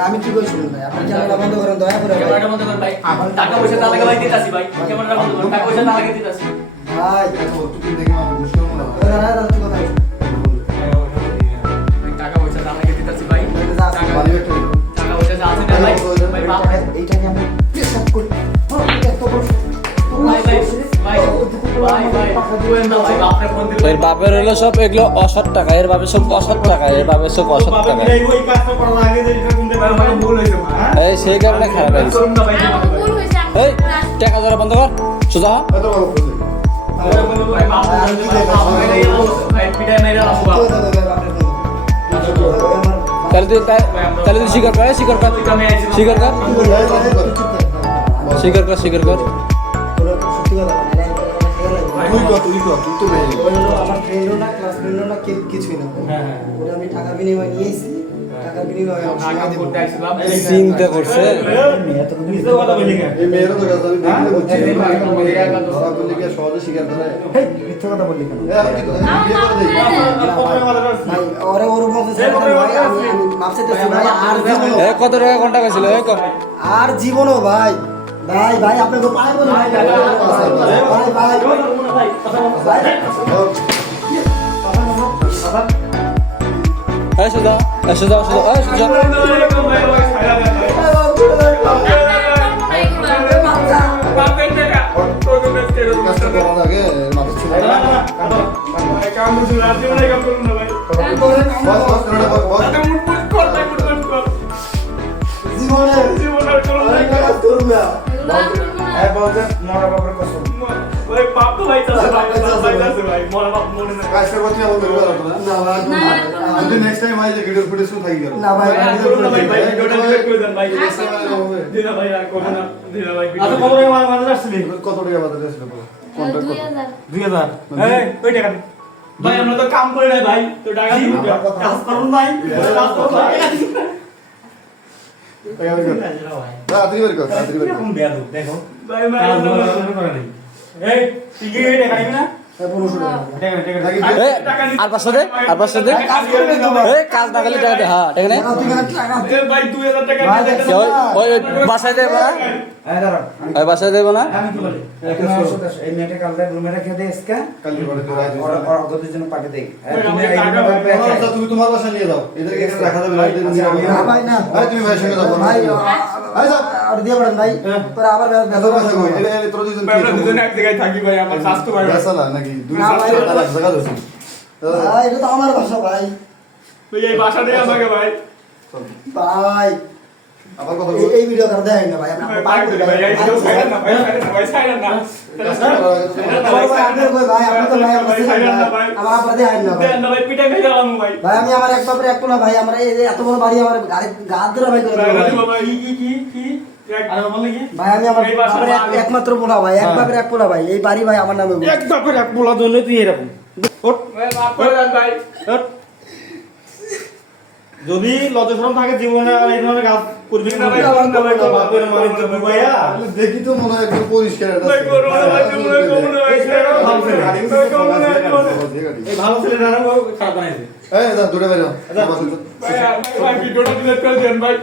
আমি কি বলছিলাম ভাই আপনি ক্যামেরা বন্ধ করেন দয়া করে ভাই ক্যামেরাটা বন্ধ ভাই টাকা পয়সা না লাগে ভাই দিতাছি ভাই ক্যামেরাটা বন্ধ কর টাকা পয়সা না লাগে দিতাছি ভাই এর বাপের হলো সব এগুলো অসৎ টাকা, এর বাপের সব অসৎ টাকা, এর বাপের সব অসৎ টাকা। এই সেই কারণে খারাপ এই, টাকা ধরা বন্ধ কর, সোজা। তাহলে তুই তাহলে তুই স্বীকার কর স্বীকার কর স্বীকার কর স্বীকার কর স্বীকার কর। তুই কর তুই কর তুই তো নেই আমার ফ্রেন্ডও না ক্লাস ফ্রেন্ডও না কেউ কিছুই না। হ্যাঁ হ্যাঁ। ওরা আমি টাকা বিনিময়ে টাকা চিন্তা করছে। বুঝতে কথা বলি এই তো আমি দেখলে বুঝছি কি সহজে স্বীকার করে মিথ্যা কথা কেন? ওরা মতো ভাই আর কত টাকা গেছিল আর জীবনও ভাই। ভাই ভাই আপনাকে পায়ে বলে ভাই ভাই ভাই ভাই করার আগে না ভাই ভাই আচ্ছা কত ভাই আমরা তো কাম করি না ভাই তো টাকা কাজ করুন নাই টাকা বের কর তাড়াতাড়ি বের কর দেখো। এই টাকা নিবি না নে। নাকি এ আর পাঁচশো দে আর পাঁচশো দে। এই কাজ না করলে টাকা দে হ্যাঁ টাকা নে টাকা তুই কেন টাকা ভাই 2000 টাকা ভাই, দিয়ে ওই বাসায় দেবো না ওই বাসায় দেবো না? তুমি তোমার বাসা নিয়ে যাও। এদেরকে রাখা যাবে না আচ্ছা, যাব। না ভাই না আরে তুমি ভাইয়ের সঙ্গে যাও ভাই আরে যাও আর দিয়ে পড়েন ভাই পরে আবার এত বাসা কই এরা এরা তোরা দুজন ভাই, আমরা দুজনে এক জায়গায় থাকি ভাই আমার স্বাস্থ্য ভাই বেসালা নাকি দুই না, ভাই, সাত লাখ টাকা দিয়েছি ভাই এটা তো আমার বাসা ভাই ভাই এই বাসা দিয়ে আমাকে ভাই ভাই আবার কথা এই- এই ভিডিও করে দেখেন না ভাই আপনি ভাই পাই ভাই এই ভিডিও ছাইরেন না ভাই ভাই ছাইরেন না ভাই ভাই আপনি তো ভাই আমার ছিলেন না আমার আপনার দিয়ে না ভাই না ভাই পিটাই মেরে আলাম ভাই ভাই আমি আমার এক বাপরে এক না ভাই আমার এই এত বড় বাড়ি আমার গাড়ি গাদ ধরে ভাই করে ভাই। ভাই কি কি কি কি আরে বল কি ভাই আমি আমার। একমাত্র পোলা ভাই এক বাপের এক পোলা ভাই এই বাড়ি ভাই আমার নামে এক বাপের এক পোলা জন্য তুই এরকম ভাই মাফ করে দেন ভাই ওঠ। যদি লজ্জাশরম থাকে জীবনে আর এই ধরনের কাজ করবি না ভাই না ভাই, বাপের মালিক তো ভাইয়া। দেখি তো মনে হয় একটু পরিষ্কার আছে ভাই করো ভাই তুমি করো। না ভাই ভালো ছেলে। না এই ভালো ছেলেরা খারাপ বানাইছে। এই দূরে বেরো। ভাই ভাই ভিডিওটা ডিলিট করে দেন ভাই।